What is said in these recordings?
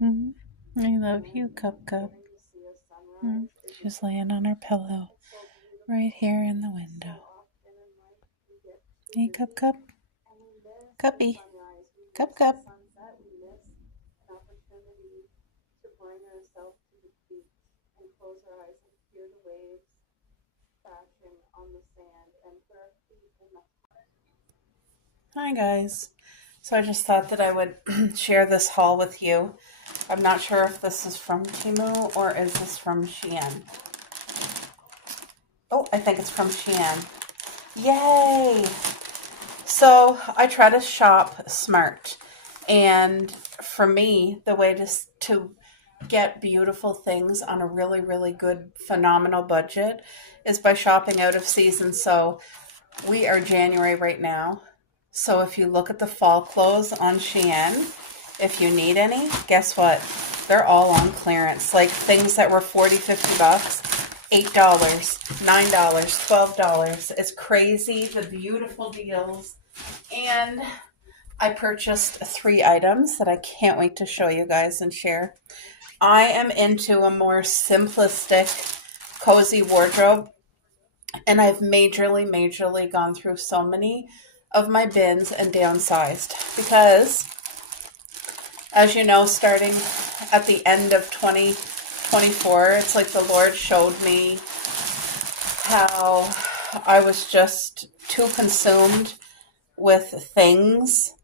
Mhm. I love you, Cup Cup. She's laying on her pillow right here in the window. Hey, Cup Cup. Cuppy. Cup Cup. Hi, guys. So I just thought that I would share this haul with you. I'm not sure if this is from Temu or is this from Shein. Oh, I think it's from Shein. Yay! So I try to shop smart. And for me, the way to get beautiful things on a really, really good, phenomenal budget is by shopping out of season. So we are January right now. So if you look at the fall clothes on Shein, if you need any, guess what? They're all on clearance. Like things that were $40, $50, $8, $9, $12. It's crazy, the beautiful deals. And I purchased 3 items that I can't wait to show you guys and share. I am into a more simplistic, cozy wardrobe, and I've majorly gone through so many of my bins and downsized because, as you know, starting at the end of 2024, it's like the Lord showed me how I was just too consumed with things,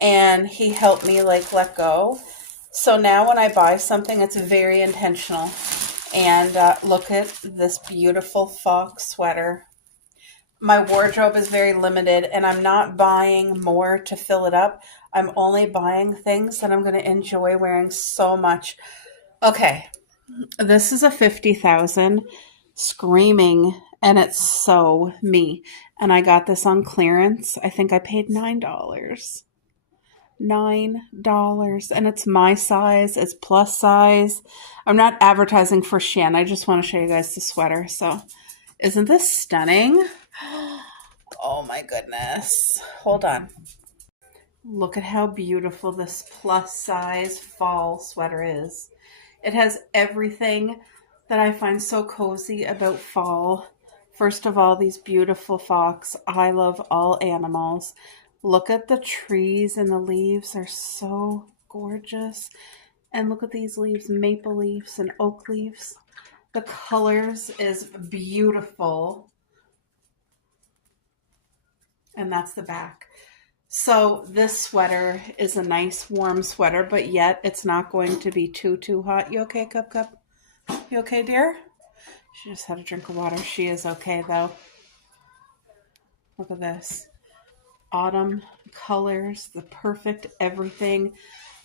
and He helped me like let go. So now when I buy something, it's very intentional. And look at this beautiful fox sweater. My wardrobe is very limited, and I'm not buying more to fill it up. I'm only buying things that I'm going to enjoy wearing so much. Okay, this is a 50,000 screaming, and it's so me. And I got this on clearance. I think I paid $9. $9, and it's my size. It's plus size. I'm not advertising for Shein. I just want to show you guys the sweater. So, isn't this stunning? Oh my goodness. Hold on. Look at how beautiful this plus size fall sweater is. It has everything that I find so cozy about fall. First of all, these beautiful fox. I love all animals. Look at the trees, and the leaves are so gorgeous. And look at these leaves, maple leaves and oak leaves. The colors is beautiful. And that's the back. So this sweater is a nice warm sweater, but yet it's not going to be too hot. You okay, Cup Cup? You okay, dear? She just had a drink of water. She is okay, though. Look at this. Autumn colors, the perfect everything.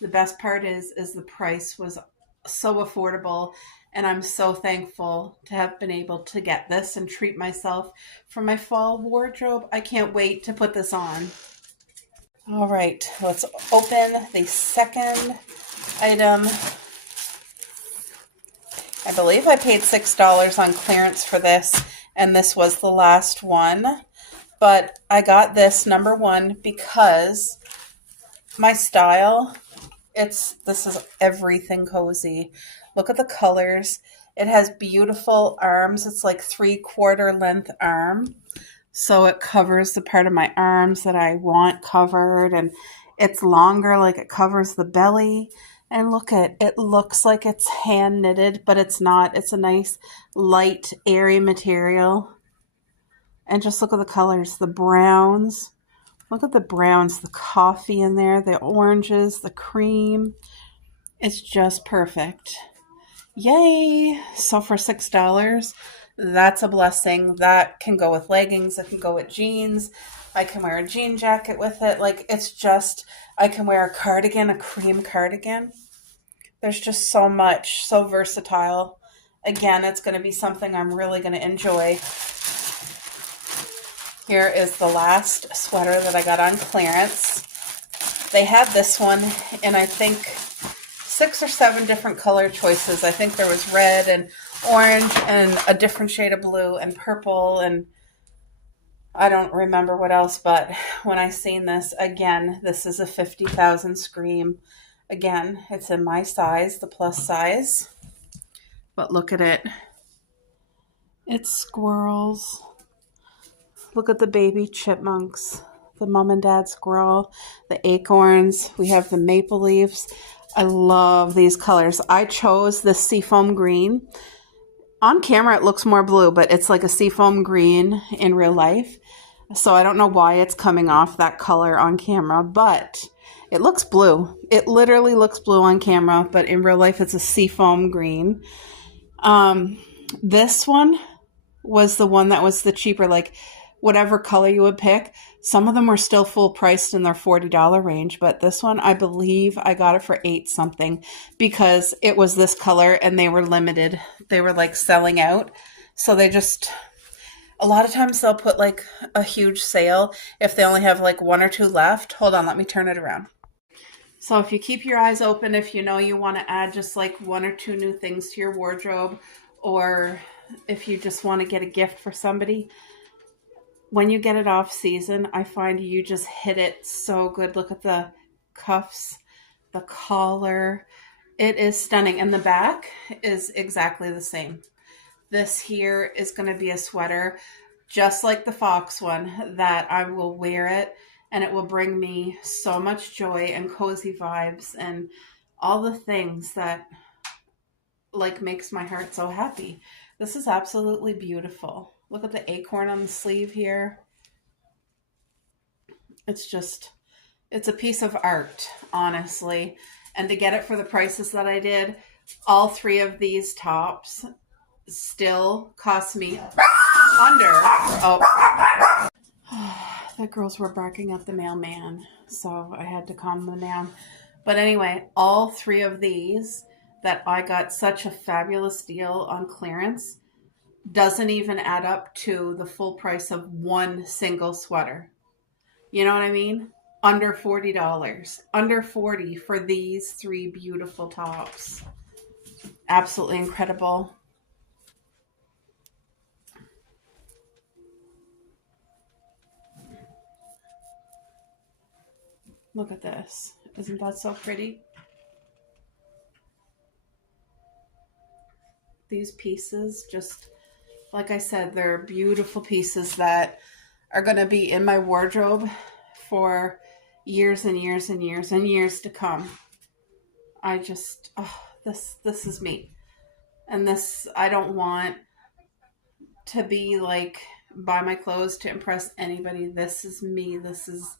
The best part is the price was so affordable, and I'm so thankful to have been able to get this and treat myself for my fall wardrobe. I can't wait to put this on. All right, let's open the second item. I believe I paid $6 on clearance for this, and this was the last one. But I got this, number one, because my style, this is everything cozy. Look at the colors. It has beautiful arms. It's like 3/4 length arm. So it covers the part of my arms that I want covered, and it's longer, like it covers the belly. And look at it, looks like it's hand knitted, but it's not. It's a nice, light, airy material. And just look at the colors, the browns. Look at the browns, the coffee in there, the oranges, the cream. It's just perfect. Yay! So for $6, that's a blessing. That can go with leggings. It can go with jeans. I can wear a jean jacket with it. Like, it's just, I can wear a cardigan, a cream cardigan. There's just so much, so versatile. Again, it's going to be something I'm really going to enjoy. Here is the last sweater that I got on clearance. They had this one in, I think, 6 or 7 different color choices. I think there was red and orange and a different shade of blue and purple. And I don't remember what else, but when I seen this again, this is a 50,000 scream. Again, it's in my size, the plus size. But look at it. It's squirrels. Look at the baby chipmunks, the mom and dad squirrel, the acorns. We have the maple leaves. I love these colors. I chose the seafoam green. On camera, it looks more blue, but it's like a seafoam green in real life. So I don't know why it's coming off that color on camera, but it looks blue. It literally looks blue on camera, but in real life, it's a seafoam green. This one was the one that was the cheaper, like whatever color you would pick. Some of them were still full priced in their $40 range, but this one, I believe I got it for $8 something because it was this color and they were limited. They were like selling out. So they just, a lot of times they'll put like a huge sale if they only have like one or two left. Hold on, let me turn it around. So if you keep your eyes open, if you know you want to add just like one or two new things to your wardrobe, or if you just want to get a gift for somebody, when you get it off season, I find you just hit it so good. Look at the cuffs, the collar. It is stunning. And the back is exactly the same. This here is going to be a sweater, just like the fox one, that I will wear it and it will bring me so much joy and cozy vibes and all the things that like makes my heart so happy. This is absolutely beautiful. Look at the acorn on the sleeve here. It's just, it's a piece of art, honestly. And to get it for the prices that I did, all three of these tops still cost me under, oh, the girls were barking at the mailman, so I had to calm them down. But anyway, all three of these that I got such a fabulous deal on clearance doesn't even add up to the full price of one single sweater. You know what I mean? Under $40. Under 40 for these three beautiful tops. Absolutely incredible. Look at this. Isn't that so pretty? These pieces, just like I said, they're beautiful pieces that are going to be in my wardrobe for years and years and years and years to come. I just, oh, this is me. And this, I don't want to be like buy my clothes to impress anybody. This is me. This is,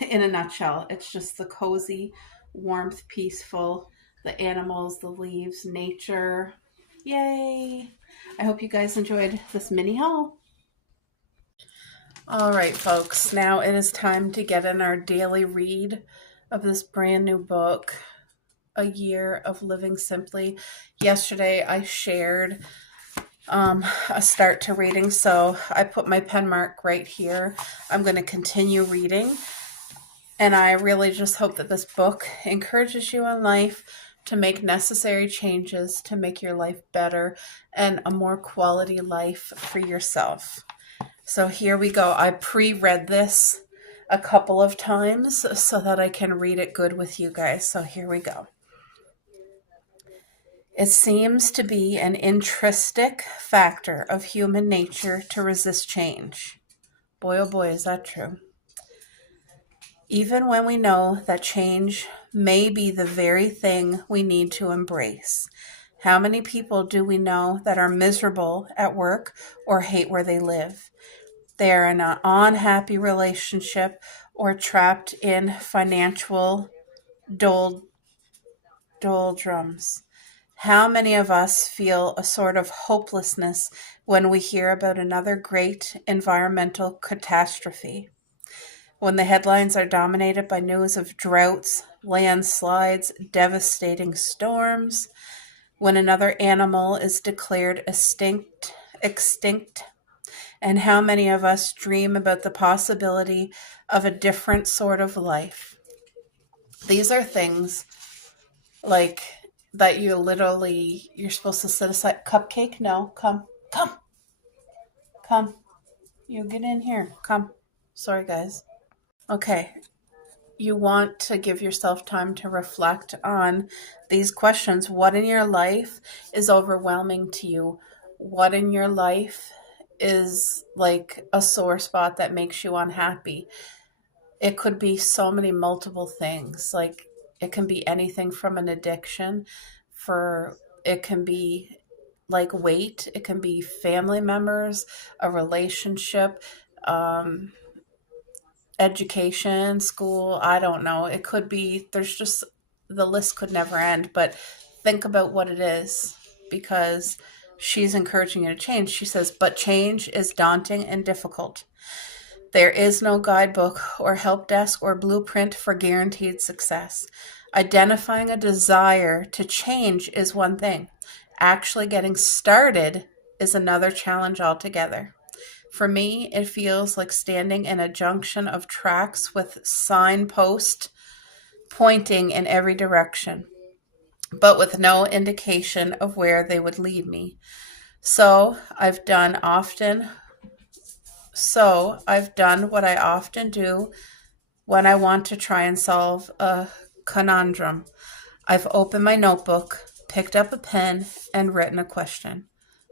in a nutshell, it's just the cozy, warmth, peaceful, the animals, the leaves, nature. Yay! I hope you guys enjoyed this mini haul. All right, folks, now it is time to get in our daily read of this brand new book, A Year of Living Simply. Yesterday, I shared a start to reading, so I put my pen mark right here. I'm going to continue reading, and I really just hope that this book encourages you in life to make necessary changes to make your life better and a more quality life for yourself. So here we go. I pre-read this a couple of times so that I can read it good with you guys. So here we go. It seems to be an intrinsic factor of human nature to resist change. Boy, oh boy, is that true. Even when we know that change may be the very thing we need to embrace. How many people do we know that are miserable at work or hate where they live? They are in an unhappy relationship or trapped in financial doldrums. How many of us feel a sort of hopelessness when we hear about another great environmental catastrophe? When the headlines are dominated by news of droughts, landslides, devastating storms, when another animal is declared extinct, and how many of us dream about the possibility of a different sort of life? These are things like that you're supposed to set aside. Cupcake? No, come. You get in here. Come. Sorry, guys. Okay. You want to give yourself time to reflect on these questions. What in your life is overwhelming to you? What in your life is like a sore spot that makes you unhappy? It could be so many multiple things. Like it can be anything from an addiction for it can be like weight, it can be family members, a relationship, um, education, school, I don't know. It could be, there's just, the list could never end, but think about what it is because she's encouraging you to change. She says, but change is daunting and difficult. There is no guidebook or help desk or blueprint for guaranteed success. Identifying a desire to change is one thing. Actually getting started is another challenge altogether. For me, it feels like standing in a junction of tracks with signposts pointing in every direction, but with no indication of where they would lead me. I've done what I often do when I want to try and solve a conundrum. I've opened my notebook, picked up a pen, and written a question.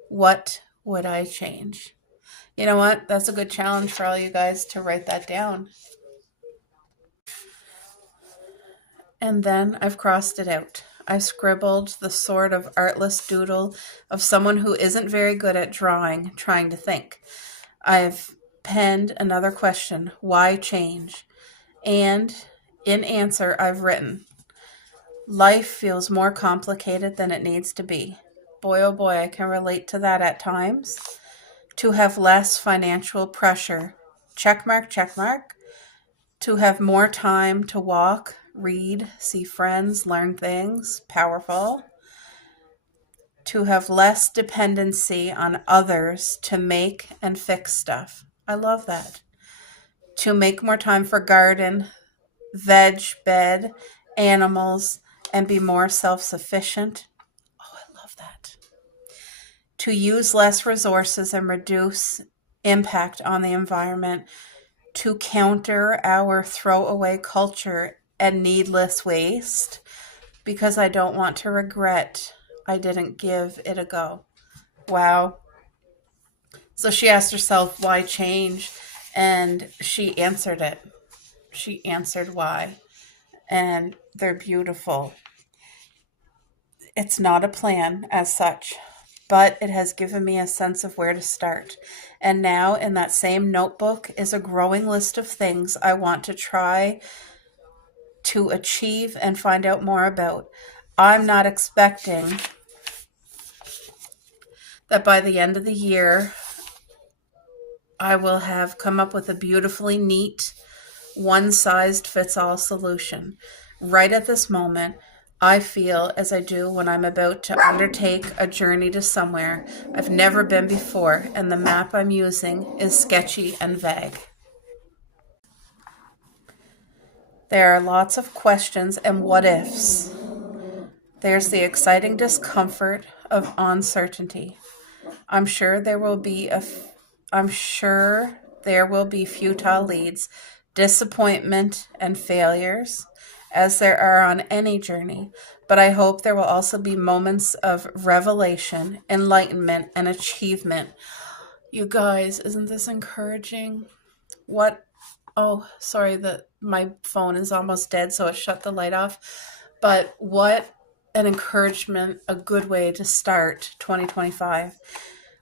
What would I change? You know what? That's a good challenge for all you guys to write that down. And then I've crossed it out. I've scribbled the sort of artless doodle of someone who isn't very good at drawing, trying to think. I've penned another question, why change? And in answer, I've written, life feels more complicated than it needs to be. Boy, oh boy, I can relate to that at times. To have less financial pressure. Check mark, check mark. To have more time to walk, read, see friends, learn things. Powerful. To have less dependency on others to make and fix stuff. I love that. To make more time for garden, veg, bed, animals, and be more self-sufficient. Oh, I love that. To use less resources and reduce impact on the environment, to counter our throwaway culture and needless waste, because I don't want to regret I didn't give it a go. Wow. So she asked herself, why change? And she answered it. She answered why. And they're beautiful. It's not a plan as such, but it has given me a sense of where to start. And now in that same notebook is a growing list of things I want to try to achieve and find out more about. I'm not expecting that by the end of the year, I will have come up with a beautifully neat, one-size-fits-all solution. Right at this moment, I feel as I do when I'm about to undertake a journey to somewhere I've never been before, and the map I'm using is sketchy and vague. There are lots of questions and what ifs. There's the exciting discomfort of uncertainty. I'm sure there will be futile leads, disappointment, and failures, as there are on any journey. But I hope there will also be moments of revelation, enlightenment, and achievement. You guys, isn't this encouraging? What? Oh, sorry, my phone is almost dead, so it shut the light off. But what an encouragement, a good way to start 2025.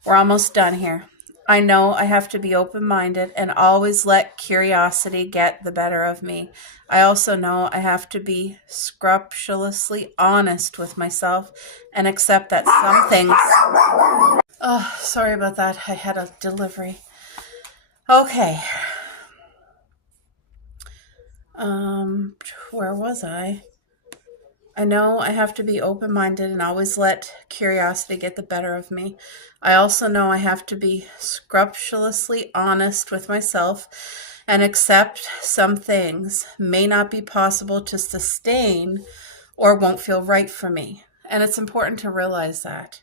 We're almost done here. I know I have to be open-minded and always let curiosity get the better of me. I also know I have to be scrupulously honest with myself and accept that some things... Oh, sorry about that. I had a delivery. Okay. Where was I? I know I have to be open-minded and always let curiosity get the better of me. I also know I have to be scrupulously honest with myself and accept some things may not be possible to sustain or won't feel right for me. And it's important to realize that.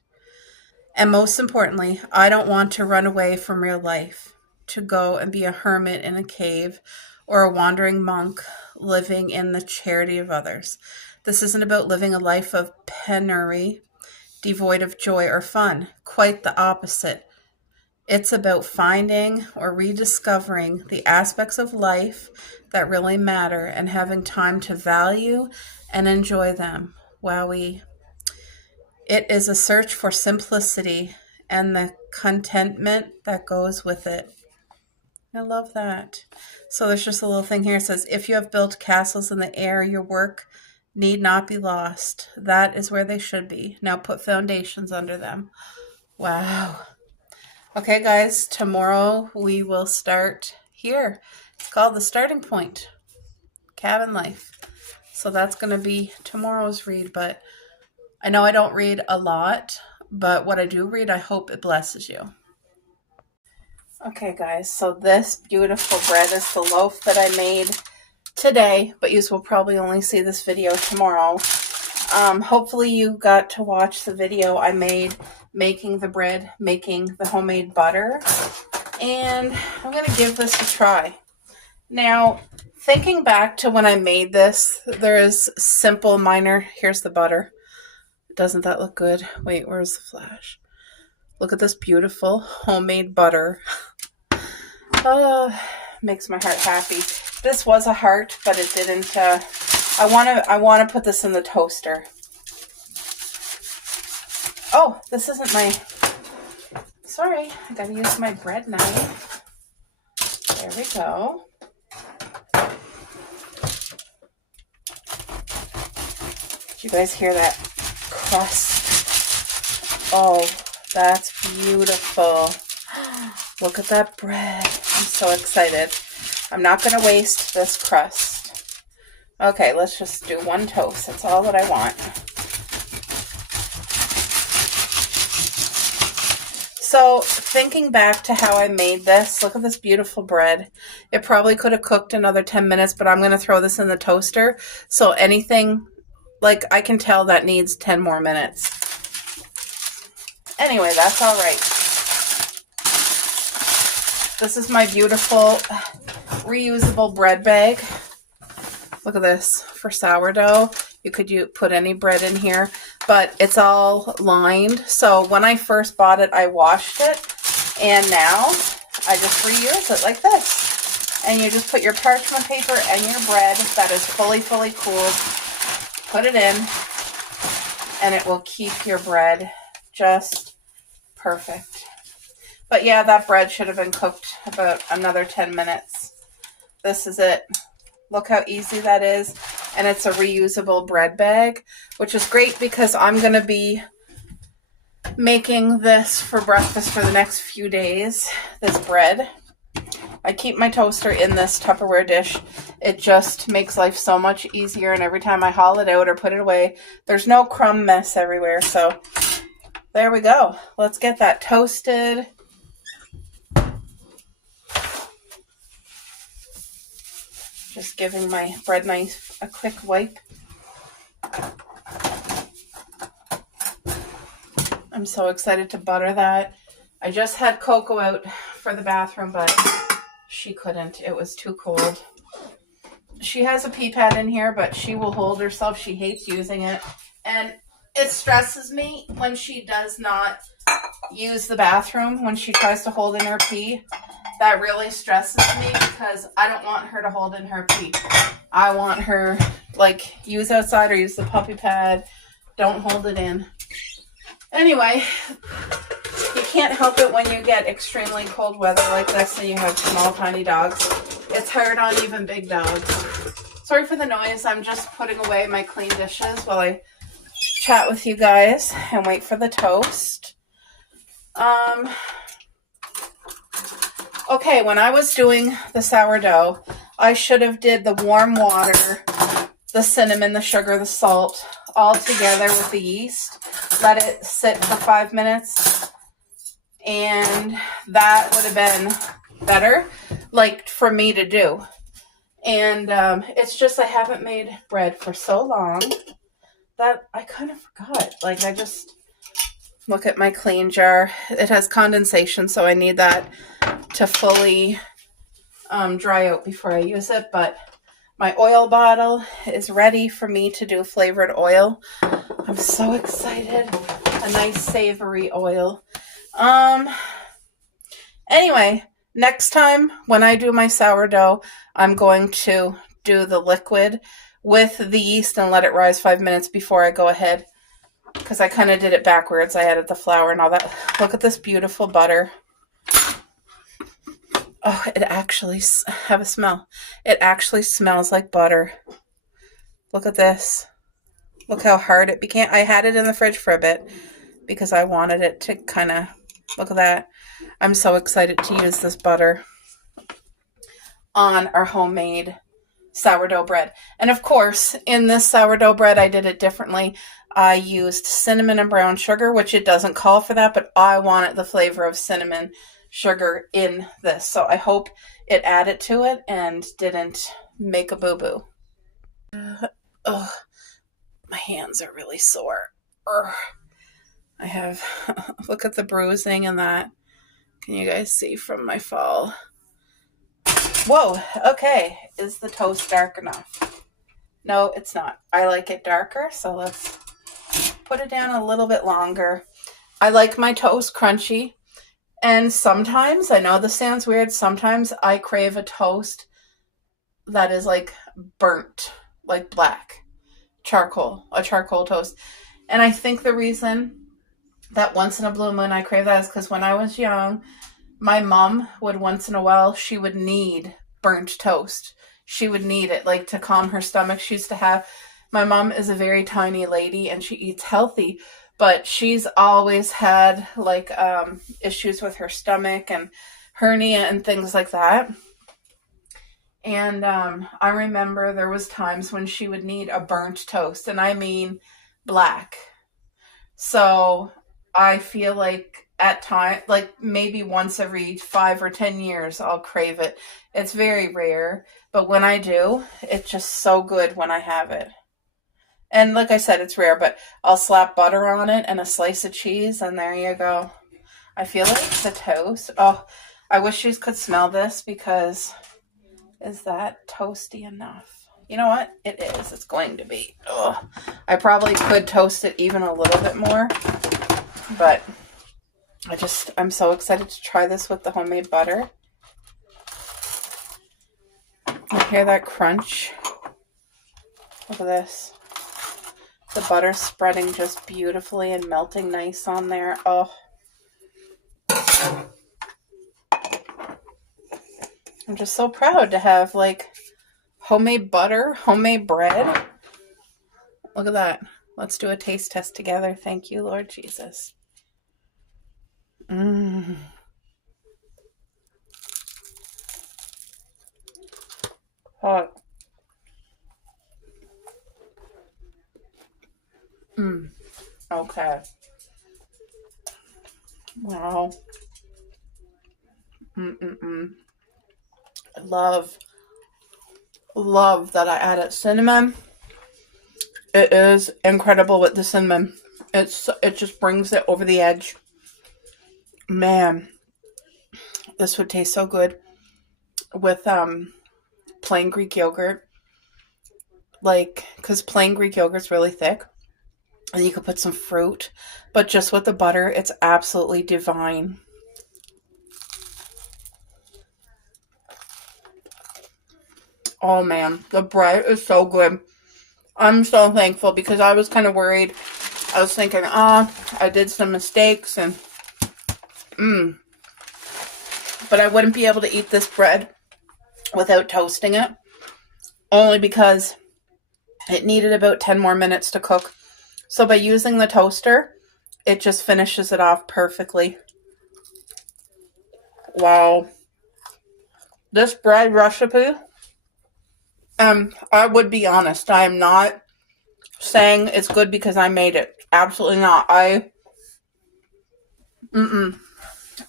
And most importantly, I don't want to run away from real life. to go and be a hermit in a cave or a wandering monk living in the charity of others. This isn't about living a life of penury, devoid of joy or fun. Quite the opposite. It's about finding or rediscovering the aspects of life that really matter and having time to value and enjoy them. Wowee. It is a search for simplicity and the contentment that goes with it. I love that. So there's just a little thing here. It says, if you have built castles in the air, your work need not be lost. That is where they should be. Now put foundations under them. Wow. Okay, guys, tomorrow we will start here. It's called The Starting Point, Cabin Life. So that's going to be tomorrow's read, but I know I don't read a lot, but what I do read, I hope it blesses you. Okay, guys, so this beautiful bread is the loaf that I made today, but you will probably only see this video tomorrow. Hopefully you got to watch the video I made making the bread, making the homemade butter, and I'm going to give this a try. Now, thinking back to when I made this, there is simple minor, here's the butter. Doesn't that look good? Wait, where's the flash? Look at this beautiful homemade butter. Makes my heart happy. This was a heart, but it didn't. I want to put this in the toaster. Oh, this isn't my. Sorry, I gotta use my bread knife. There we go. Did you guys hear that crust? Oh, that's beautiful. Look at that bread. I'm so excited. I'm not going to waste this crust. Okay, let's just do one toast. That's all that I want. So, thinking back to how I made this, look at this beautiful bread. It probably could have cooked another 10 minutes, but I'm going to throw this in the toaster. So, anything, like, I can tell that needs 10 more minutes. Anyway, that's all right. This is my beautiful reusable bread bag. Look at this. For sourdough, you could put any bread in here, but it's all lined. So when I first bought it, I washed it, and now I just reuse it like this. And you just put your parchment paper and your bread that is fully cooled, put it in, and it will keep your bread just perfect. But yeah, that bread should have been cooked about another 10 minutes. This is it. Look how easy that is. And it's a reusable bread bag, which is great because I'm going to be making this for breakfast for the next few days, this bread. I keep my toaster in this Tupperware dish. It just makes life so much easier, and every time I haul it out or put it away, there's no crumb mess everywhere. So there we go. Let's get that toasted. Just giving my bread knife a quick wipe. I'm so excited to butter that. I just had Coco out for the bathroom, but she couldn't. It was too cold. She has a pee pad in here, but she will hold herself. She hates using it. And it stresses me when she does not use the bathroom, when she tries to hold in her pee. That really stresses me because I don't want her to hold in her pee. I want her, like, use outside or use the puppy pad. Don't hold it in. Anyway, you can't help it when you get extremely cold weather like this and you have small, tiny dogs. It's hard on even big dogs. Sorry for the noise. I'm just putting away my clean dishes while I chat with you guys and wait for the toast. Okay, when I was doing the sourdough, I should have did the warm water, the cinnamon, the sugar, the salt, all together with the yeast. Let it sit for 5 minutes, and that would have been better, like, for me to do. And it's just I haven't made bread for so long that I kind of forgot. Like, I just look at my clean jar. It has condensation, so I need that to fully dry out before I use it, but my oil bottle is ready for me to do flavored oil. I'm so excited. A nice savory oil. Anyway, next time when I do my sourdough, I'm going to do the liquid with the yeast and let it rise 5 minutes before I go ahead, because I kind of did it backwards. I added the flour and all that. Look at this beautiful butter. Oh, it actually, have a smell. It actually smells like butter. Look at this. Look how hard it became. I had it in the fridge for a bit because I wanted it to kind of, look at that. I'm so excited to use this butter on our homemade sourdough bread. And of course, in this sourdough bread, I did it differently. I used cinnamon and brown sugar, which it doesn't call for that, but I wanted the flavor of cinnamon sugar in this. So I hope it added to it and didn't make a boo-boo. Oh, my hands are really sore. I have, look at the bruising and that. Can you guys see from my fall? Whoa, okay. Is the toast dark enough? No, it's not. I like it darker, so let's put it down a little bit longer. I like my toast crunchy. And sometimes, I know this sounds weird, sometimes I crave a toast that is like burnt, like black, a charcoal toast. And I think the reason that once in a blue moon I crave that is because when I was young, my mom would once in a while, she would need burnt toast. She would need it like to calm her stomach. She used to have, my mom is a very tiny lady and she eats healthy, but she's always had like issues with her stomach and hernia and things like that. And I remember there was times when she would need a burnt toast, and I mean black. So I feel like at time, like maybe once every 5 or 10 years, I'll crave it. It's very rare, but when I do, it's just so good when I have it. And like I said, it's rare, but I'll slap butter on it and a slice of cheese, and there you go. I feel like the toast. Oh, I wish you could smell this, because is that toasty enough? You know what? It is. It's going to be. Ugh. I probably could toast it even a little bit more, but I'm so excited to try this with the homemade butter. You hear that crunch? Look at this. The butter spreading just beautifully and melting nice on there. Oh. I'm just so proud to have like homemade butter, homemade bread. Look at that. Let's do a taste test together. Thank you, Lord Jesus. Hot. Okay. Wow. Love that I added cinnamon. It is incredible with the cinnamon. It just brings it over the edge. Man, this would taste so good with plain Greek yogurt. Like, because plain Greek yogurt's really thick. And you could put some fruit. But just with the butter, it's absolutely divine. Oh man, the bread is so good. I'm so thankful, because I was kind of worried. I was thinking, I did some mistakes and but I wouldn't be able to eat this bread without toasting it, only because it needed about 10 more minutes to cook. So by using the toaster, it just finishes it off perfectly. Wow. This bread recipe, I would be honest, I am not saying it's good because I made it. Absolutely not.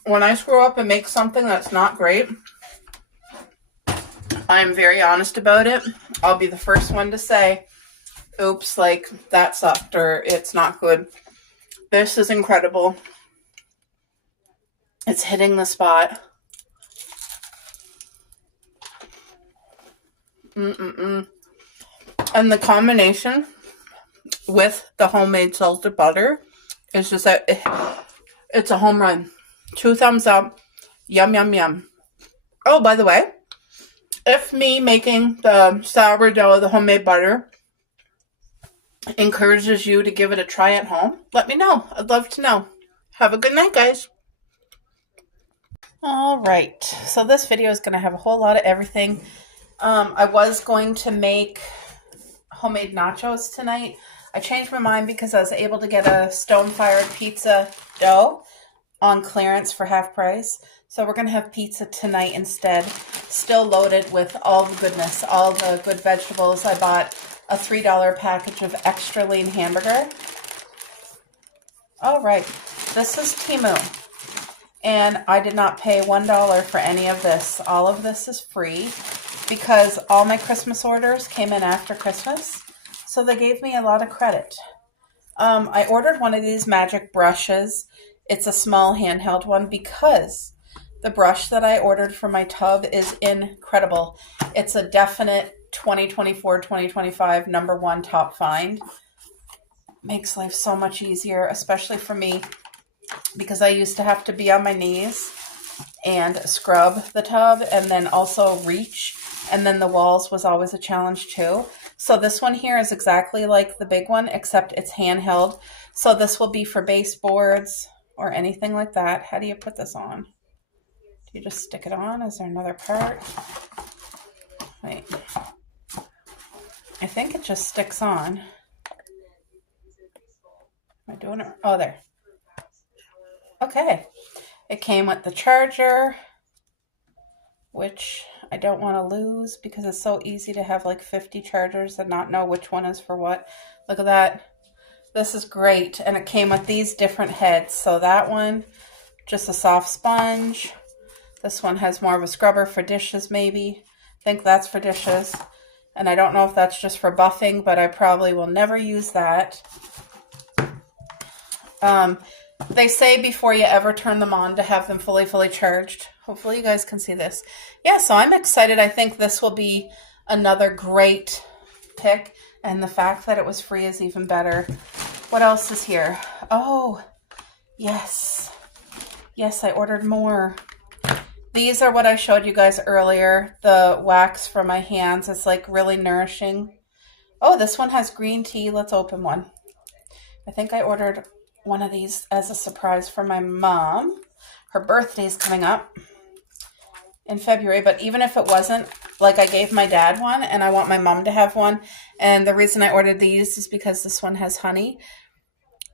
When I screw up and make something that's not great, I'm very honest about it. I'll be the first one to say, oops, like that sucked or it's not good. This is incredible. It's hitting the spot. Mm-mm-mm. And the combination with the homemade salted butter is just it's a home run. 2 thumbs up. Yum, yum, yum. Oh, by the way, if me making the sourdough, the homemade butter, encourages you to give it a try at home, let me know. I'd love to know. Have a good night, guys. All right. So this video is going to have a whole lot of everything. I was going to make homemade nachos tonight. I changed my mind because I was able to get a stone-fired pizza dough on clearance for half price. So we're going to have pizza tonight instead. Still loaded with all the goodness, all the good vegetables. I bought a $3 package of extra lean hamburger. All right. This is Temu. And I did not pay $1 for any of this. All of this is free because all my Christmas orders came in after Christmas. So they gave me a lot of credit. I ordered one of these magic brushes. It's a small handheld one because the brush that I ordered for my tub is incredible. It's a definite 2024-2025 #1 top find. Makes life so much easier, especially for me, because I used to have to be on my knees and scrub the tub and then also reach, and then the walls was always a challenge too. So this one here is exactly like the big one, except it's handheld. So this will be for baseboards or anything like that. How do you put this on? Do you just stick it on? Is there another part? Wait. I think it just sticks on. Am I doing it? Oh, there. Okay. It came with the charger, which I don't want to lose because it's so easy to have like 50 chargers and not know which one is for what. Look at that. This is great. And it came with these different heads. So that one, just a soft sponge. This one has more of a scrubber for dishes maybe. I think that's for dishes. And I don't know if that's just for buffing, but I probably will never use that. They say before you ever turn them on to have them fully charged. Hopefully you guys can see this. Yeah, so I'm excited. I think this will be another great pick. And the fact that it was free is even better. What else is here? Oh, yes. Yes, I ordered more. These are what I showed you guys earlier. The wax for my hands. It's like really nourishing. Oh, this one has green tea. Let's open one. I think I ordered one of these as a surprise for my mom. Her birthday's coming up in February, but even if it wasn't, like I gave my dad one and I want my mom to have one. And the reason I ordered these is because this one has honey,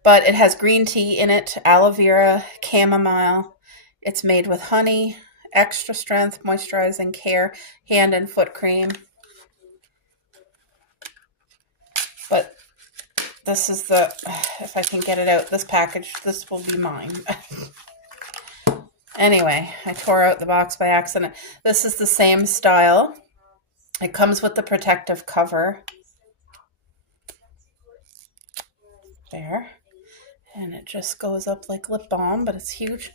but it has green tea in it, aloe vera, chamomile. It's made with honey, extra strength, moisturizing care, hand and foot cream. But this is the, if I can get it out, this package, this will be mine. Anyway, I tore out the box by accident. This is the same style. It comes with the protective cover. There. And it just goes up like lip balm, but it's huge.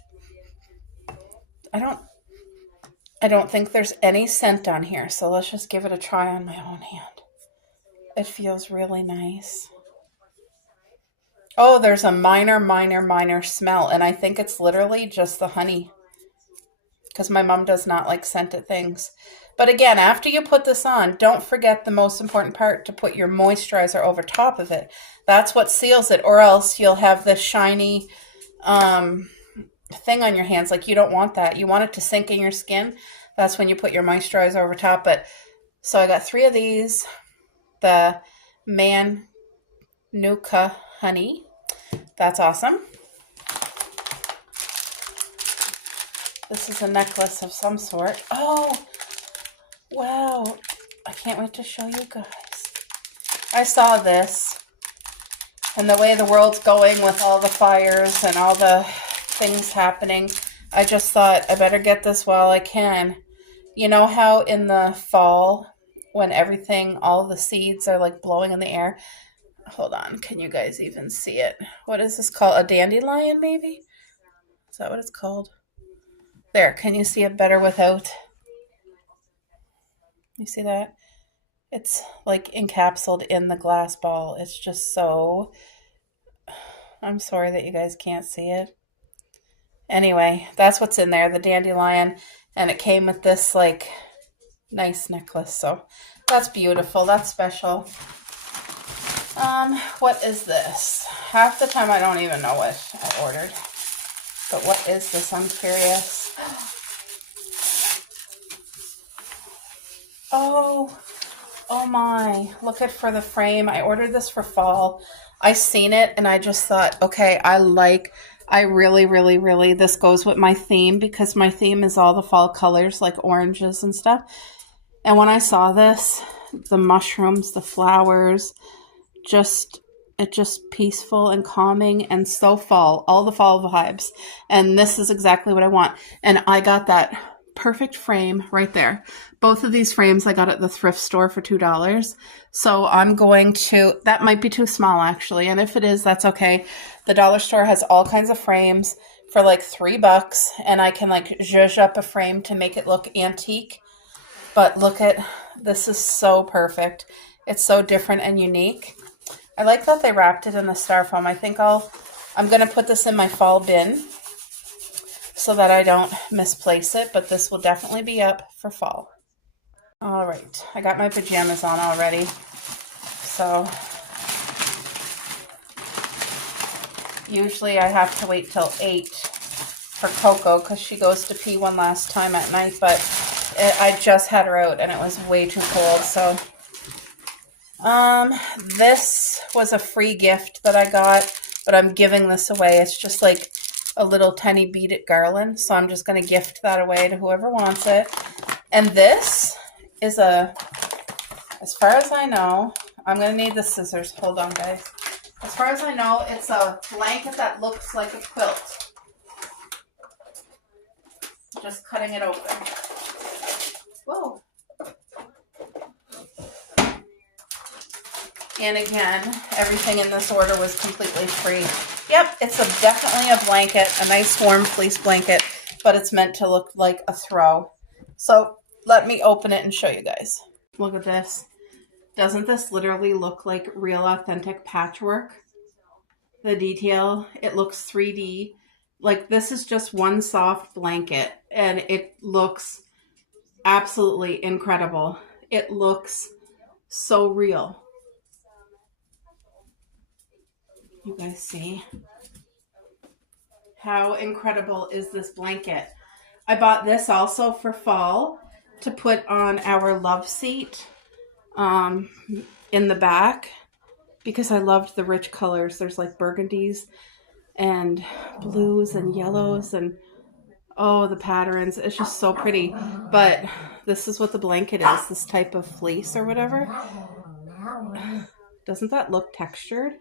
I don't think there's any scent on here, so let's just give it a try on my own hand. It feels really nice. Oh, there's a minor smell, and I think it's literally just the honey, because my mom does not like scented things. But again, after you put this on, don't forget the most important part, to put your moisturizer over top of it. That's what seals it, or else you'll have this shiny thing on your hands. Like, you don't want that. You want it to sink in your skin. That's when you put your moisturizer over top. But so I got 3 of these. The Manuka honey. That's awesome. This is a necklace of some sort. Oh, wow. I can't wait to show you guys. I saw this, and the way the world's going with all the fires and all the things happening, I just thought I better get this while I can. You know how in the fall, when everything, all the seeds are like blowing in the air? Hold on, can you guys even see it? What is this called? A dandelion, maybe? Is that what it's called? There, can you see it better without? You see that? It's like encapsulated in the glass ball. It's just so, I'm sorry that you guys can't see it. Anyway, that's what's in there, the dandelion, and it came with this like nice necklace. So that's beautiful. That's special. What is this? Half the time I don't even know what I ordered. But what is this? I'm curious. Oh my, look at for the frame. I ordered this for fall. I seen it and I just thought, okay, I really, this goes with my theme because my theme is all the fall colors like oranges and stuff. And when I saw this, the mushrooms, the flowers, it's just peaceful and calming and so fall, all the fall vibes. And this is exactly what I want. And I got that perfect frame right there. Both of these frames I got at the thrift store for $2. So I'm going to, that might be too small actually. And if it is, that's okay. The dollar store has all kinds of frames for like $3 and I can like zhuzh up a frame to make it look antique. But look at, this is so perfect. It's so different and unique. I like that they wrapped it in the styrofoam. I think I'm going to put this in my fall bin so that I don't misplace it, but this will definitely be up for fall. All right, I got my pajamas on already. So usually I have to wait till 8 for Coco because she goes to pee one last time at night, but I just had her out and it was way too cold. So this was a free gift that I got, but I'm giving this away. It's just like a little tiny beaded garland. So I'm just going to gift that away to whoever wants it. And this is as far as I know, I'm going to need the scissors. Hold on, guys. As far as I know, it's a blanket that looks like a quilt. Just cutting it open. Whoa. And again, everything in this order was completely free. Yep, it's definitely a blanket, a nice warm fleece blanket, but it's meant to look like a throw. So let me open it and show you guys. Look at this. Doesn't this literally look like real authentic patchwork? The detail, it looks 3D. Like this is just one soft blanket and it looks absolutely incredible. It looks so real. You guys see? How incredible is this blanket? I bought this also for fall to put on our love seat in the back because I loved the rich colors. There's like burgundies and blues and yellows and oh, the patterns. It's just so pretty. But this is what the blanket is, this type of fleece or whatever. Doesn't that look textured?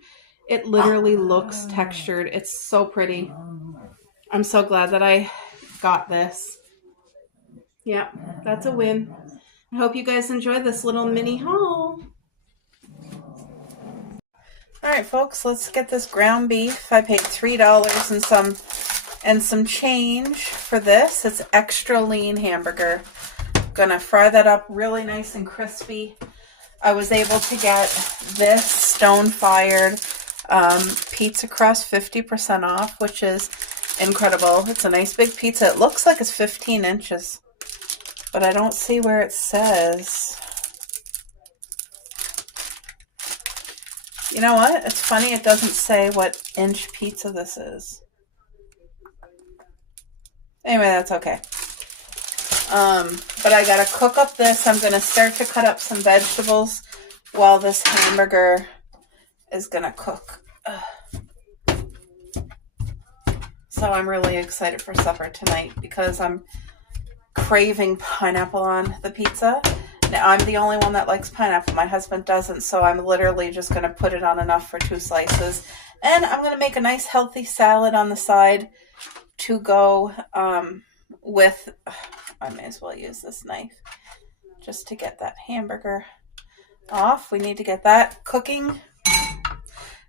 It literally looks textured. It's so pretty. I'm so glad that I got this. Yeah, that's a win. I hope you guys enjoyed this little mini haul. All right, folks, let's get this ground beef. I paid $3 and some change for this. It's extra lean hamburger. Gonna fry that up really nice and crispy. I was able to get this stone-fired pizza crust 50% off, which is incredible. It's a nice big pizza. It looks like it's 15 inches, but I don't see where it says. You know what? It's funny it doesn't say what inch pizza this is. Anyway, that's okay. But I gotta cook up this. I'm gonna start to cut up some vegetables while this hamburger is gonna cook. So I'm really excited for supper tonight because I'm craving pineapple on the pizza. Now, I'm the only one that likes pineapple. My husband doesn't, so I'm literally just going to put it on enough for 2 slices. And I'm going to make a nice healthy salad on the side to go with, I may as well use this knife just to get that hamburger off. We need to get that cooking.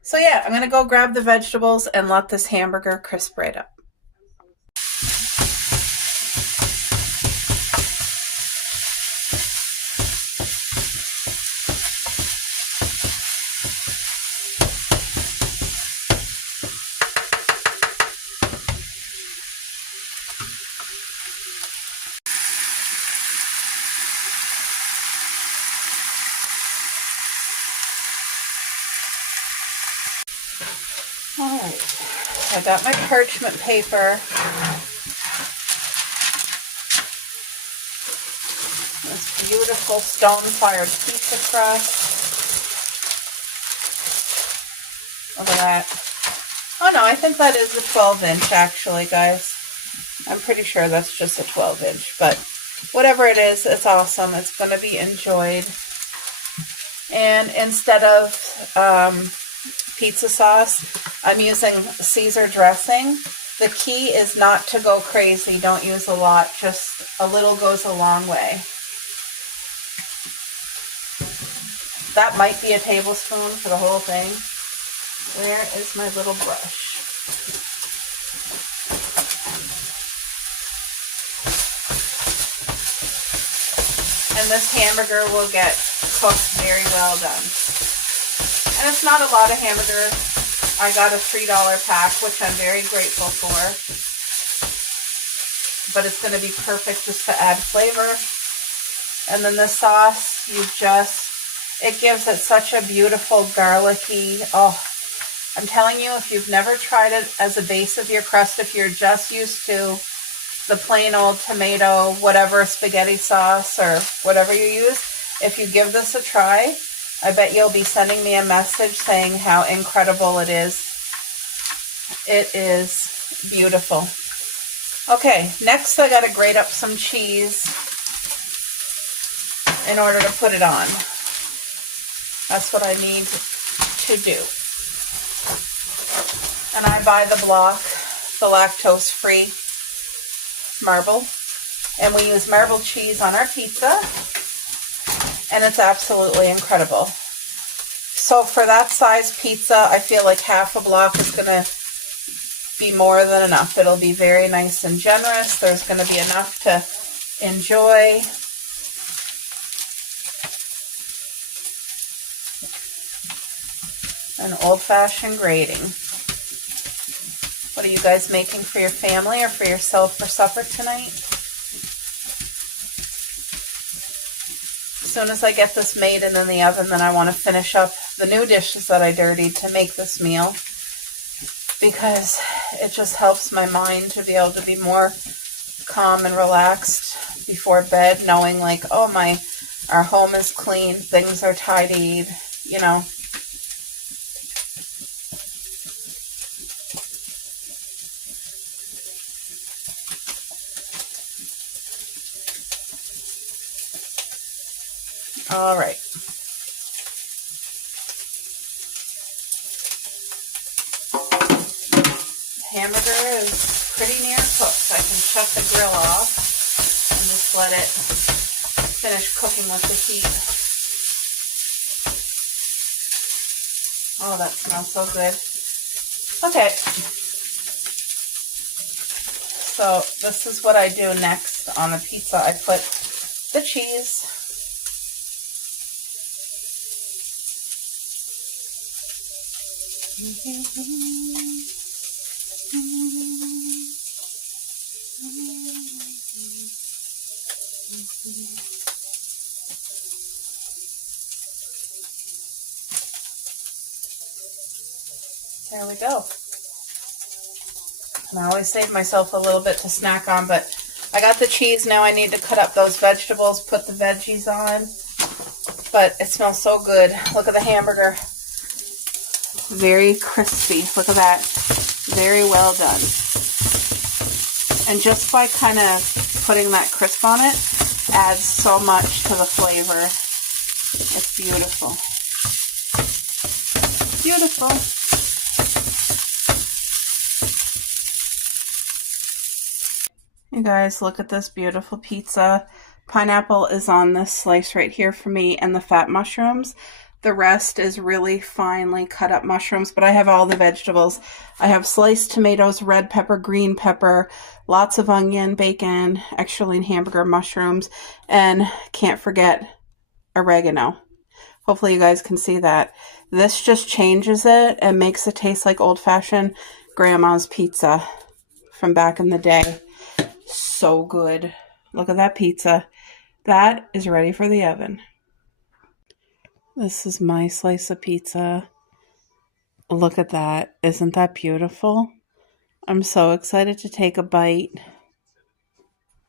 So yeah, I'm going to go grab the vegetables and let this hamburger crisp right up. All right, I got my parchment paper. This beautiful stone-fired pizza crust. Look at that. Oh no, I think that is a 12-inch actually, guys. I'm pretty sure that's just a 12-inch, but whatever it is, it's awesome. It's going to be enjoyed. And instead of pizza sauce, I'm using Caesar dressing. The key is not to go crazy. Don't use a lot. Just a little goes a long way. That might be a tablespoon for the whole thing. Where is my little brush? And this hamburger will get cooked very well done. And it's not a lot of hamburger. I got a $3 pack, which I'm very grateful for. But it's going to be perfect just to add flavor. And then the sauce, it gives it such a beautiful garlicky, I'm telling you, if you've never tried it as a base of your crust, if you're just used to the plain old tomato, whatever, spaghetti sauce or whatever you use, if you give this a try, I bet you'll be sending me a message saying how incredible it is. It is beautiful. Okay, next I got to grate up some cheese in order to put it on. That's what I need to do. And I buy the block, the lactose-free marble. And we use marble cheese on our pizza. And it's absolutely incredible. So for that size pizza, I feel like half a block is going to be more than enough. It'll be very nice and generous. There's going to be enough to enjoy. An old-fashioned grating. What are you guys making for your family or for yourself for supper tonight? As soon as I get this made and in the oven, then I want to finish up the new dishes that I dirtied to make this meal, because it just helps my mind to be able to be more calm and relaxed before bed, knowing like, oh, our home is clean, things are tidied, you know. All right. Hamburger is pretty near cooked. I can shut the grill off and just let it finish cooking with the heat. Oh, that smells so good. Okay. So this is what I do next on the pizza. I put the cheese. There we go. And I always save myself a little bit to snack on, but I got the cheese. Now I need to cut up those vegetables, put the veggies on. But it smells so good. Look at the hamburger. Very crispy. Look at that. Very well done. And just by kind of putting that crisp on it adds so much to the flavor. It's beautiful. Beautiful. You guys, look at this beautiful pizza. Pineapple is on this slice right here for me, and the fat mushrooms. The rest is really finely cut up mushrooms, but I have all the vegetables. I have sliced tomatoes, red pepper, green pepper, lots of onion, bacon, extra lean hamburger, mushrooms, and can't forget oregano. Hopefully you guys can see that. This just changes it and makes it taste like old-fashioned grandma's pizza from back in the day. So good. Look at that pizza. That is ready for the oven. This is my slice of pizza. Look at that. Isn't that beautiful? I'm so excited to take a bite.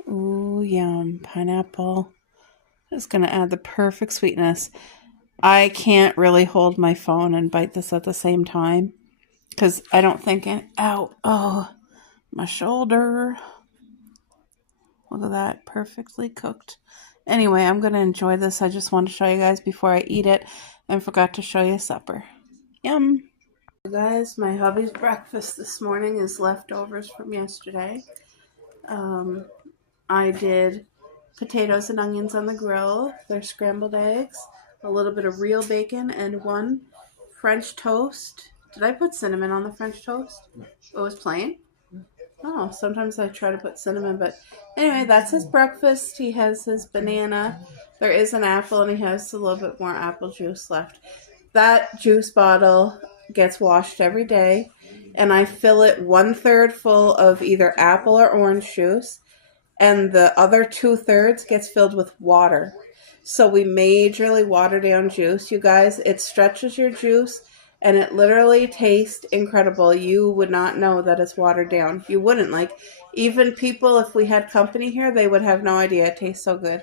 Ooh, yum. Pineapple. It's going to add the perfect sweetness. I can't really hold my phone and bite this at the same time because I don't think ow, oh, my shoulder. Look at that, perfectly cooked. Anyway, I'm going to enjoy this. I just wanted to show you guys before I eat it and forgot to show you supper. Yum. Guys, my hubby's breakfast this morning is leftovers from yesterday. I did potatoes and onions on the grill. They're scrambled eggs, a little bit of real bacon, and one French toast. Did I put cinnamon on the French toast? It was plain? Oh, sometimes I try to put cinnamon, but anyway, that's his breakfast. He has his banana. There is an apple, and he has a little bit more apple juice left. That juice bottle gets washed every day, and I fill it 1/3 full of either apple or orange juice, and the other 2/3 gets filled with water. So we majorly water down juice, you guys. It stretches your juice, and it literally tastes incredible. You would not know that it's watered down. You wouldn't. Like, even people, if we had company here, they would have no idea. It tastes so good.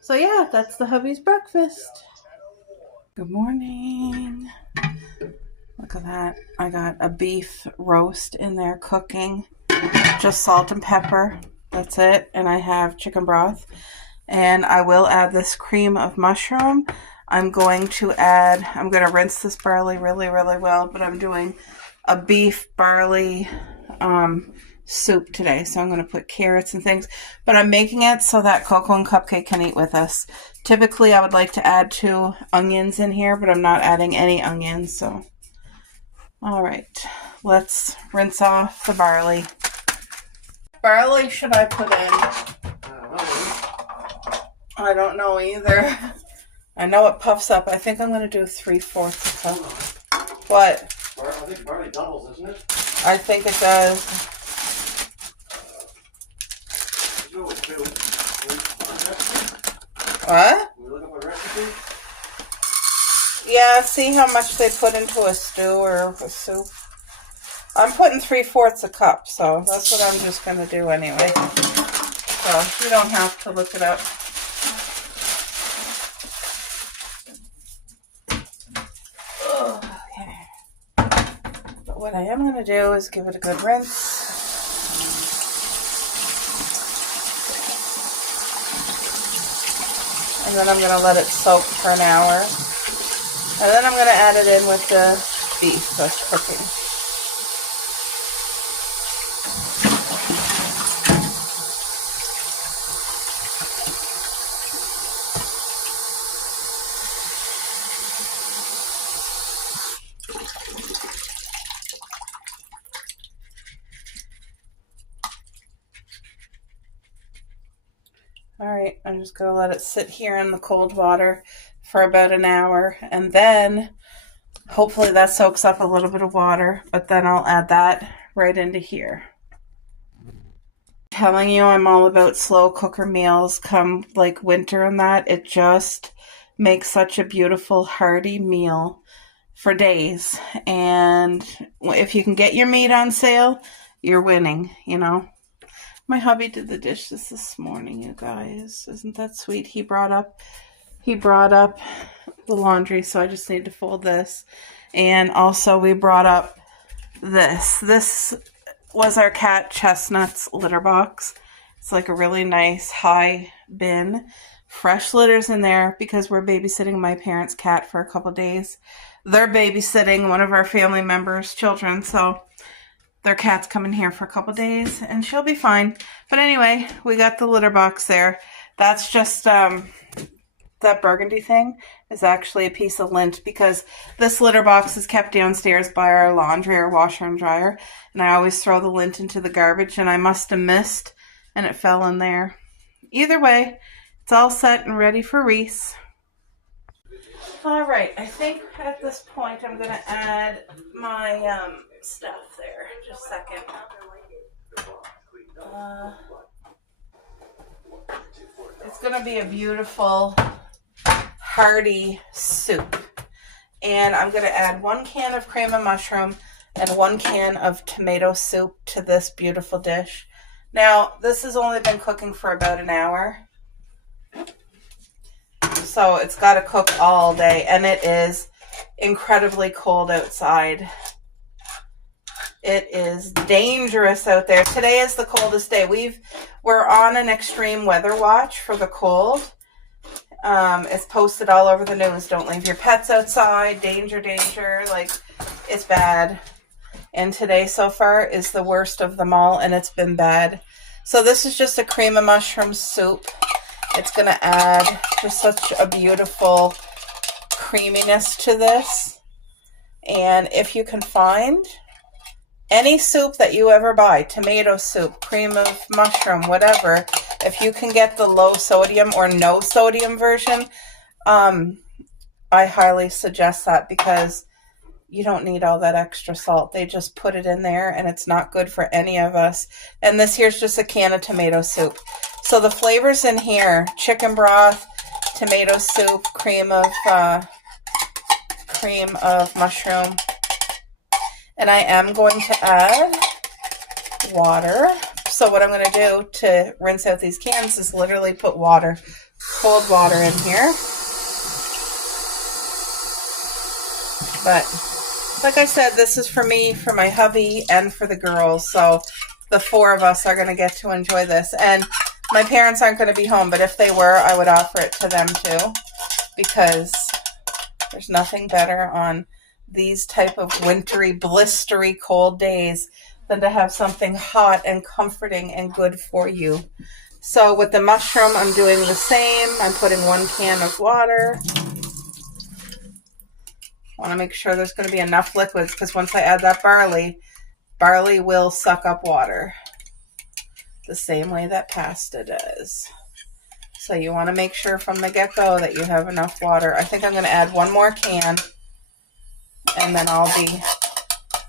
So yeah, that's the hubby's breakfast. Good morning. Look at that. I got a beef roast in there cooking. Just salt and pepper. That's it. And I have chicken broth. And I will add this cream of mushroom. I'm going to rinse this barley really, really well, but I'm doing a beef barley soup today. So I'm going to put carrots and things, but I'm making it so that Coco and Cupcake can eat with us. Typically, I would like to add 2 onions in here, but I'm not adding any onions. So, all right, let's rinse off the barley. Barley should I put in? I don't know either. I know it puffs up. I think I'm going to do 3/4 cup. What? I think barley doubles, isn't it? I think it does. What? We look up a recipe? Yeah, see how much they put into a stew or a soup. I'm putting 3/4 cup, so that's what I'm just going to do anyway. So you don't have to look it up. Okay. But what I am going to do is give it a good rinse. And then I'm going to let it soak for an hour. And then I'm going to add it in with the beef that's cooking. All right, I'm just going to let it sit here in the cold water for about an hour, and then hopefully that soaks up a little bit of water, but then I'll add that right into here. I'm telling you, I'm all about slow cooker meals come like winter and that. It just makes such a beautiful hearty meal for days, and if you can get your meat on sale, you're winning, you know. My hubby did the dishes this morning, you guys. Isn't that sweet? He brought up the laundry, so I just need to fold this. And also we brought up this. This was our cat Chestnut's litter box. It's like a really nice high bin. Fresh litters in there because we're babysitting my parents' cat for a couple days. They're babysitting one of our family members' children, so their cat's coming here for a couple days, and she'll be fine. But anyway, we got the litter box there. That's just, that burgundy thing is actually a piece of lint because this litter box is kept downstairs by our laundry or washer and dryer. And I always throw the lint into the garbage, and I must have missed, and it fell in there. Either way, it's all set and ready for Reese. All right, I think at this point I'm going to add my stuff there. Just a second. It's going to be a beautiful, hearty soup. And I'm going to add 1 can of cream of mushroom and 1 can of tomato soup to this beautiful dish. Now, this has only been cooking for about an hour. So it's got to cook all day, and it is incredibly cold outside. It is dangerous out there. Today is the coldest day. We're on an extreme weather watch for the cold. It's posted all over the news. Don't leave your pets outside. Danger, danger. Like, it's bad. And today so far is the worst of them all, and it's been bad. So this is just a cream of mushroom soup. It's going to add just such a beautiful creaminess to this. And if you can find any soup that you ever buy, tomato soup, cream of mushroom, whatever, if you can get the low sodium or no sodium version, I highly suggest that, because you don't need all that extra salt. They just put it in there, and it's not good for any of us. And this here's just a can of tomato soup. So the flavors in here: chicken broth, tomato soup, cream of mushroom. And I am going to add water. So what I'm going to do to rinse out these cans is literally put water, cold water in here. But like I said, this is for me, for my hubby, and for the girls. So the 4 of us are going to get to enjoy this. And my parents aren't going to be home, but if they were, I would offer it to them too, because there's nothing better on these type of wintry, blistery, cold days than to have something hot and comforting and good for you. So with the mushroom, I'm doing the same. I'm putting 1 can of water. I want to make sure there's going to be enough liquids, because once I add that barley will suck up water the same way that pasta does. So you want to make sure from the get-go that you have enough water. I think I'm going to add 1 more can, and then I'm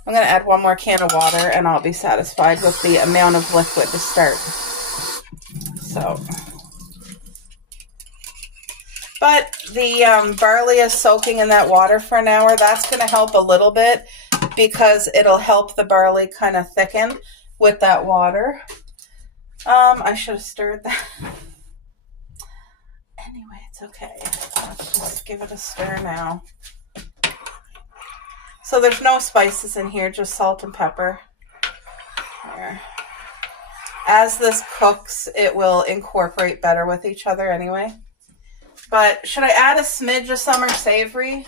going to add 1 more can of water, and I'll be satisfied with the amount of liquid to start. So, but the barley is soaking in that water for an hour. That's going to help a little bit, because it'll help the barley kind of thicken with that water. I should have stirred that. Anyway, it's okay. Let's just give it a stir now. So there's no spices in here, just salt and pepper. There. As this cooks, it will incorporate better with each other anyway. But should I add a smidge of summer savory?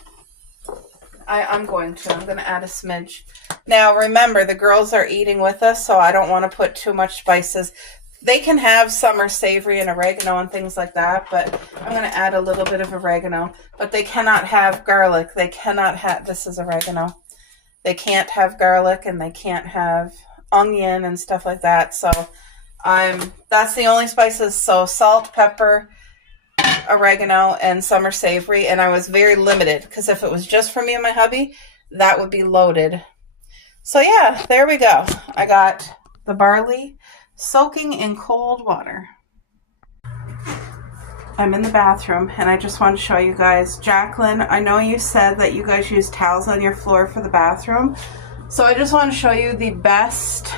I'm going to add a smidge. Now remember, the girls are eating with us, so I don't want to put too much spices. They can have summer savory and oregano and things like that, but I'm going to add a little bit of oregano. But they cannot have garlic. They cannot have, this is oregano. They can't have garlic, and they can't have onion and stuff like that. So that's the only spices. So salt, pepper, oregano, and summer savory. And I was very limited, because if it was just for me and my hubby, that would be loaded. So yeah, there we go. I got the barley soaking in cold water. I'm in the bathroom, and I just want to show you guys. Jacqueline, I know you said that you guys use towels on your floor for the bathroom, so I just want to show you the best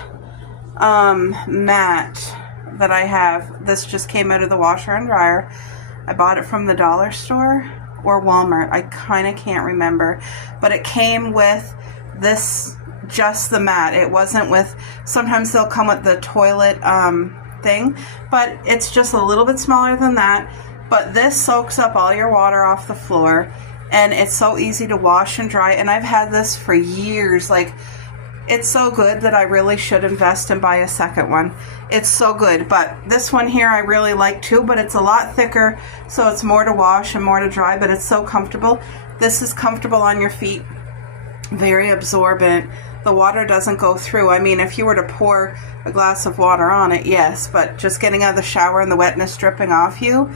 mat that I have. This just came out of the washer and dryer. I bought it from the dollar store or Walmart. I kind of can't remember, but it came with this, just the mat. It wasn't with, sometimes they'll come with the toilet thing, but it's just a little bit smaller than that. But this soaks up all your water off the floor, and it's so easy to wash and dry. And I've had this for years. Like, it's so good that I really should invest and buy a second one. It's so good. But this one here I really like too, but it's a lot thicker, so it's more to wash and more to dry, but it's so comfortable. This is comfortable on your feet, very absorbent. The water doesn't go through. I mean, if you were to pour a glass of water on it, yes, but just getting out of the shower and the wetness dripping off you,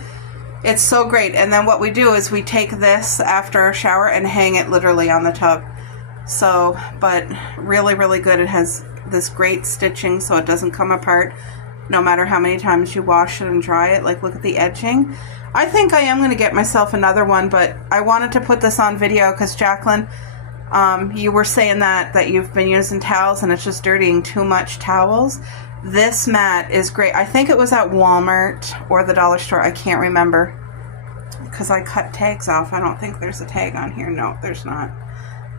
it's so great. And then what we do is we take this after our shower and hang it literally on the tub. So, but really, really good. It has this great stitching so it doesn't come apart. no matter how many times you wash it and dry it. Like, look at the edging. I think I am going to get myself another one, but I wanted to put this on video because, Jacqueline, you were saying that you've been using towels and it's just dirtying too much towels. This mat is great. I think it was at Walmart or the dollar store. I can't remember because I cut tags off. I don't think there's a tag on here. No, there's not.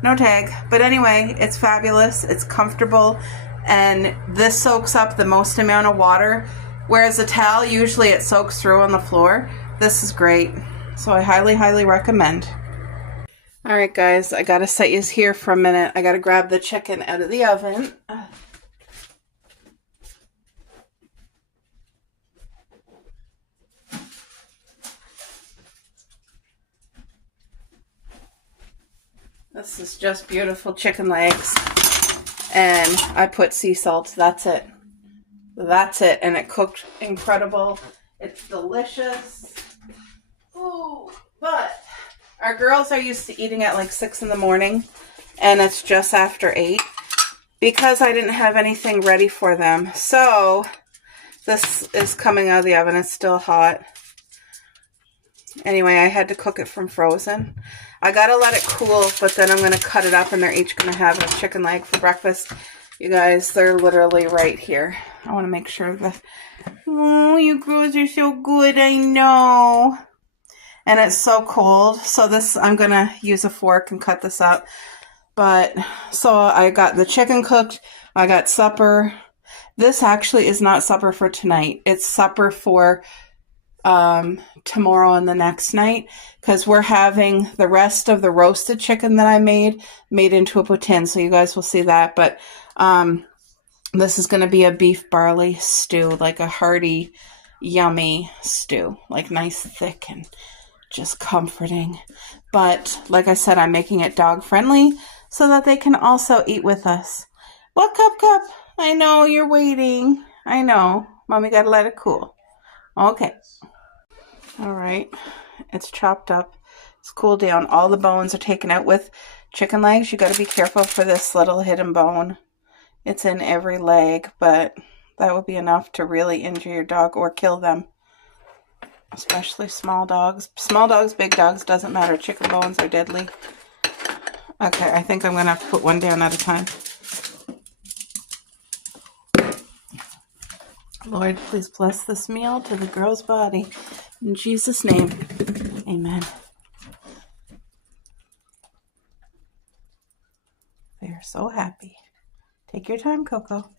No tag. But anyway, it's fabulous. It's comfortable. And this soaks up the most amount of water. Whereas a towel, usually it soaks through on the floor. This is great. So I highly, highly recommend. Alright guys, I gotta set you here for a minute. I gotta grab the chicken out of the oven. This is just beautiful chicken legs. And I put sea salt. That's it. That's it. And it cooked incredible. It's delicious. Ooh, but our girls are used to eating at like 6 in the morning. And it's just after 8. Because I didn't have anything ready for them. So, this is coming out of the oven. It's still hot. Anyway, I had to cook it from frozen. I gotta let it cool, but then I'm gonna cut it up and they're each gonna have a chicken leg for breakfast. You guys, they're literally right here. I wanna make sure that, oh, you girls are so good, I know. And it's so cold, so this, I'm gonna use a fork and cut this up. But, so I got the chicken cooked, I got supper. This actually is not supper for tonight. It's supper for tomorrow and the next night, because we're having the rest of the roasted chicken that I made into a poutine, so you guys will see that. But this is going to be a beef barley stew, like a hearty, yummy stew, like nice, thick, and just comforting. But like I said, I'm making it dog friendly so that they can also eat with us. What, Cup? I know you're waiting. I know. Mommy got to let it cool. Okay. All right, it's chopped up. It's cooled down. All the bones are taken out. With chicken legs, you got to be careful for this little hidden bone. It's in every leg, but that would be enough to really injure your dog or kill them. Especially small dogs. Small dogs, big dogs, doesn't matter. Chicken bones are deadly. Okay, I think I'm going to have to put one down at a time. Lord, please bless this meal to the girl's body. In Jesus' name, amen. They are so happy. Take your time, Coco.